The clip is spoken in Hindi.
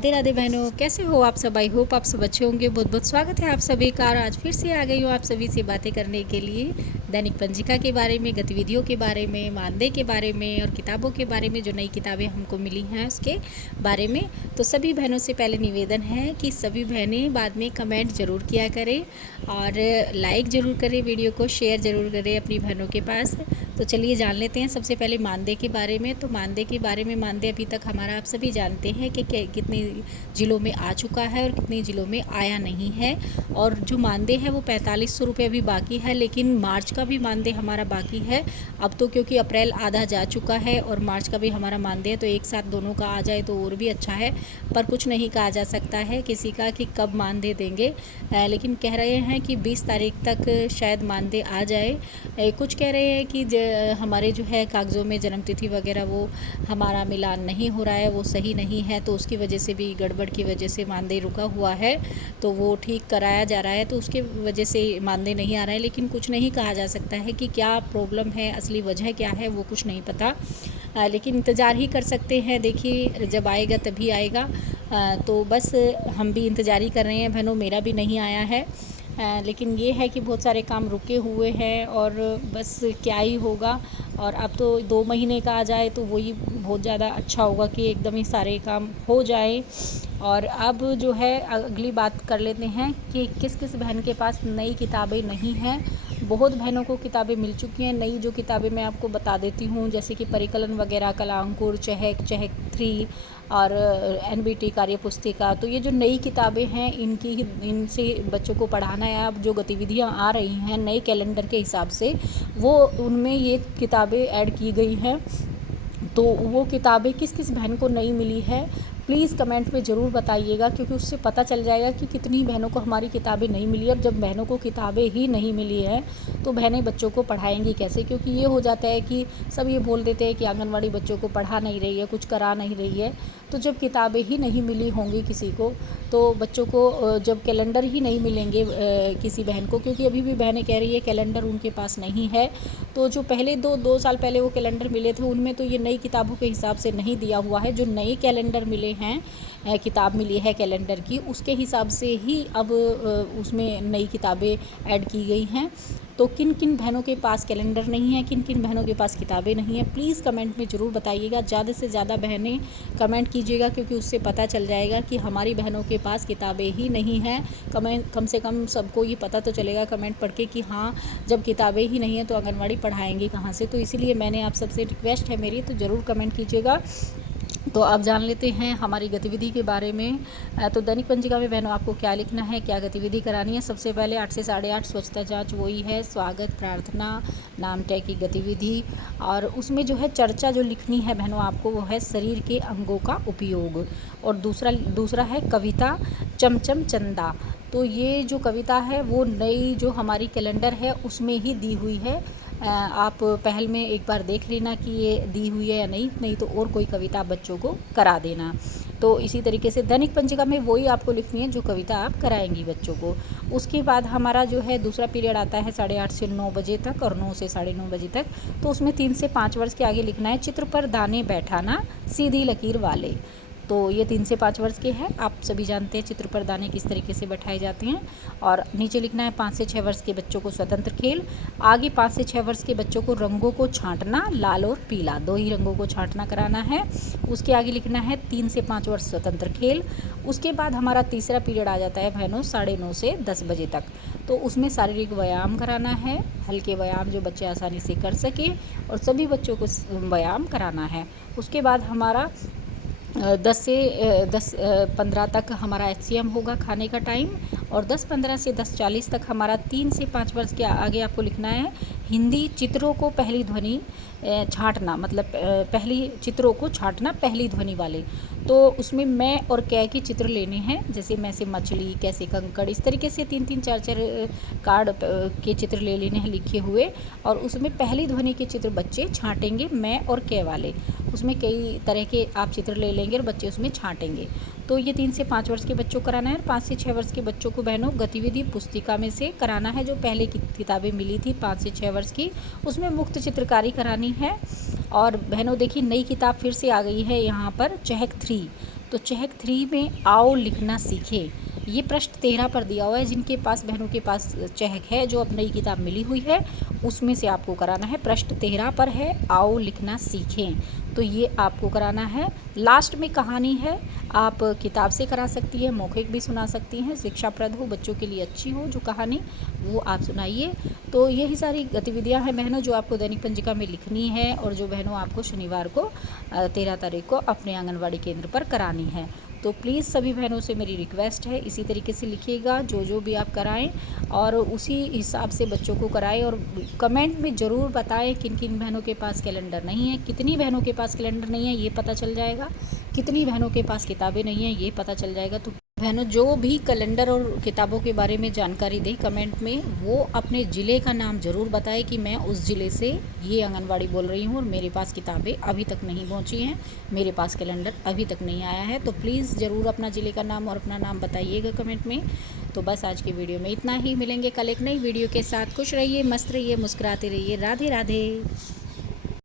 राधे राधे बहनों, कैसे हो आप सब। आई होप आप सब अच्छे होंगे। बहुत बहुत स्वागत है आप सभी का। और आज फिर से आ गई हूँ आप सभी से बातें करने के लिए दैनिक पंजिका के बारे में, गतिविधियों के बारे में, मानदेय के बारे में और किताबों के बारे में, जो नई किताबें हमको मिली हैं उसके बारे में। तो सभी बहनों से पहले निवेदन है कि सभी बहनें बाद में कमेंट ज़रूर किया करें और लाइक ज़रूर करें, वीडियो को शेयर ज़रूर करें अपनी बहनों के पास। तो चलिए जान लेते हैं सबसे पहले मानदेय के बारे में। तो मानदेय के बारे में, मानदेय अभी तक हमारा आप सभी जानते हैं कि कितने ज़िलों में आ चुका है और कितने ज़िलों में आया नहीं है। और जो मानदेय है वो 4500 रुपये अभी बाकी है, लेकिन मार्च का भी मानदेय हमारा बाकी है। अब तो क्योंकि अप्रैल आधा जा चुका है और मार्च का भी हमारा मानदेय है, तो एक साथ दोनों का आ जाए तो और भी अच्छा है। पर कुछ नहीं कहा जा सकता है किसी का कि कब मानदेय देंगे, लेकिन कह रहे हैं कि 20 तारीख तक शायद मानदेय आ जाए। कुछ कह रहे हैं कि हमारे जो है कागज़ों में जन्मतिथि वगैरह वो हमारा मिलान नहीं हो रहा है, वो सही नहीं है, तो उसकी वजह से भी, गड़बड़ की वजह से मानदेय रुका हुआ है, तो वो ठीक कराया जा रहा है, तो उसके वजह से मानदेय नहीं आ रहा है। लेकिन कुछ नहीं कहा जा सकता है कि क्या प्रॉब्लम है, असली वजह क्या है, वो कुछ नहीं पता। लेकिन इंतज़ार ही कर सकते हैं। देखिए जब आएगा तभी आएगा। तो बस हम भी इंतज़ार ही कर रहे हैं बहनों, मेरा भी नहीं आया है। लेकिन ये है कि बहुत सारे काम रुके हुए हैं और बस क्या ही होगा। और अब तो 2 महीने का आ जाए तो वही बहुत ज़्यादा अच्छा होगा कि एकदम ही सारे काम हो जाए। और अब जो है अगली बात कर लेते हैं कि किस किस बहन के पास नई किताबें नहीं हैं। बहुत बहनों को किताबें मिल चुकी हैं। नई जो किताबें मैं आपको बता देती हूँ, जैसे कि परिकलन वगैरह, कला अंकुर, चहक 3 और एनबीटी कार्य पुस्तिका। तो ये जो नई किताबें हैं इनसे बच्चों को पढ़ाना है। अब जो गतिविधियाँ आ रही हैं नए कैलेंडर के हिसाब से, वो उनमें ये किताबें ऐड की गई हैं। तो वो किताबें किस किस बहन को नहीं मिली है प्लीज़ कमेंट में ज़रूर बताइएगा, क्योंकि उससे पता चल जाएगा कि कितनी बहनों को हमारी किताबें नहीं मिली। और जब बहनों को किताबें ही नहीं मिली है तो बहनें बच्चों को पढ़ाएंगी कैसे। क्योंकि ये हो जाता है कि सब ये बोल देते हैं कि आंगनवाड़ी बच्चों को पढ़ा नहीं रही है, कुछ करा नहीं रही है। तो जब किताबें ही नहीं मिली होंगी किसी को, तो बच्चों को जब कैलेंडर ही नहीं मिलेंगे किसी बहन को, क्योंकि अभी भी बहनें कह रही है कैलेंडर उनके पास नहीं है। तो जो पहले 2 साल पहले वो कैलेंडर मिले थे उनमें तो ये नई किताबों के हिसाब से नहीं दिया हुआ है। जो नए कैलेंडर मिले हैं, किताब मिली है कैलेंडर की, उसके हिसाब से ही अब उसमें नई किताबें ऐड की गई हैं। तो किन किन बहनों के पास कैलेंडर नहीं है, किन किन बहनों के पास किताबें नहीं हैं, प्लीज़ कमेंट में ज़रूर बताइएगा। ज़्यादा से ज़्यादा बहनें कमेंट कीजिएगा, क्योंकि उससे पता चल जाएगा कि हमारी बहनों के पास किताबें ही नहीं हैं। कम से कम सबको ये पता तो चलेगा कमेंट पढ़ के कि हाँ, जब किताबें ही नहीं हैं तो आंगनवाड़ी पढ़ाएंगे कहाँ से। तो इसीलिए मैंने आप सबसे रिक्वेस्ट है मेरी, तो ज़रूर कमेंट कीजिएगा। तो आप जान लेते हैं हमारी गतिविधि के बारे में। तो दैनिक पंजिका में बहनों आपको क्या लिखना है, क्या गतिविधि करानी है। सबसे पहले 8 से 8:30 स्वच्छता जांच वही है, स्वागत, प्रार्थना, नाम तय की गतिविधि। और उसमें जो है चर्चा जो लिखनी है बहनों आपको, वो है शरीर के अंगों का उपयोग। और दूसरा है कविता चमचम चंदा। तो ये जो कविता है वो नई जो हमारी कैलेंडर है उसमें ही दी हुई है। आप पहल में एक बार देख लेना कि ये दी हुई है या नहीं तो और कोई कविता बच्चों को करा देना। तो इसी तरीके से दैनिक पंजिका में वही आपको लिखनी है जो कविता आप कराएंगी बच्चों को। उसके बाद हमारा जो है दूसरा पीरियड आता है 8:30 से 9 बजे तक और 9 से 9:30 बजे तक। तो उसमें 3 से 5 वर्ष के आगे लिखना है चित्र पर दाने बैठाना सीधी लकीर वाले। तो ये 3 से 5 वर्ष के हैं। आप सभी जानते हैं चित्र पर दाने किस तरीके से बैठाए जाते हैं। और नीचे लिखना है 5 से 6 वर्ष के बच्चों को स्वतंत्र खेल। आगे 5 से 6 वर्ष के बच्चों को रंगों को छांटना, लाल और पीला 2 ही रंगों को छांटना कराना है। उसके आगे लिखना है 3 से 5 वर्ष स्वतंत्र खेल। उसके बाद हमारा तीसरा पीरियड आ जाता है बहनों 9:30 से 10 बजे तक। तो उसमें शारीरिक व्यायाम कराना है, हल्के व्यायाम जो बच्चे आसानी से कर सकें, और सभी बच्चों को व्यायाम कराना है। उसके बाद हमारा 10 से 10:15 तक हमारा HCM होगा खाने का टाइम। और 10:15 से 10:40 तक हमारा 3 से 5 वर्ष के आगे आपको लिखना है हिंदी चित्रों को पहली ध्वनि छांटना, मतलब पहली चित्रों को छांटना पहली ध्वनि वाले। तो उसमें मैं और कै के चित्र लेने हैं, जैसे मैं से मछली, कैसे कंकड़, इस तरीके से 3-3 4-4 कार्ड के चित्र ले लेने हैं लिखे हुए। और उसमें पहली ध्वनि के चित्र बच्चे छांटेंगे मैं और कै वाले। उसमें कई तरह के आप चित्र ले लेंगे और बच्चे उसमें छांटेंगे। तो ये 3 से 5 वर्ष के बच्चों को कराना है। और 5 से 6 वर्ष के बच्चों को बहनों गतिविधि पुस्तिका में से कराना है, जो पहले की किताबें मिली थी 5 से 6 वर्ष की, उसमें मुक्त चित्रकारी करानी है। और बहनों देखिए नई किताब फिर से आ गई है यहाँ पर, चहक 3। तो चहक 3 में आओ लिखना सीखें, ये पृष्ठ 13 पर दिया हुआ है। जिनके पास बहनों के पास चहक है, जो अब नई किताब मिली हुई है, उसमें से आपको कराना है। पृष्ठ 13 पर है आओ लिखना सीखें, तो ये आपको कराना है। लास्ट में कहानी है, आप किताब से करा सकती है, मौखिक भी सुना सकती हैं, शिक्षाप्रद हो, बच्चों के लिए अच्छी हो जो कहानी, वो आप सुनाइए। तो यही सारी गतिविधियां हैं बहनों जो आपको दैनिक पंजिका में लिखनी है और जो बहनों आपको शनिवार को 13 तारीख को अपने आंगनवाड़ी केंद्र पर करानी है। तो प्लीज़ सभी बहनों से मेरी रिक्वेस्ट है, इसी तरीके से लिखिएगा जो भी आप कराएं और उसी हिसाब से बच्चों को कराएं। और कमेंट में ज़रूर बताएं किन किन बहनों के पास कैलेंडर नहीं है, कितनी बहनों के पास कैलेंडर नहीं है ये पता चल जाएगा, कितनी बहनों के पास किताबें नहीं हैं ये पता चल जाएगा। तो बहनों जो भी कैलेंडर और किताबों के बारे में जानकारी दें कमेंट में, वो अपने ज़िले का नाम ज़रूर बताएं कि मैं उस ज़िले से ये आंगनवाड़ी बोल रही हूँ और मेरे पास किताबें अभी तक नहीं पहुँची हैं, मेरे पास कैलेंडर अभी तक नहीं आया है। तो प्लीज़ ज़रूर अपना ज़िले का नाम और अपना नाम बताइएगा कमेंट में। तो बस आज की वीडियो में इतना ही, मिलेंगे कल एक नई वीडियो के साथ। खुश रहिए, मस्त रहिए, मुस्कुराते रहिए। राधे राधे।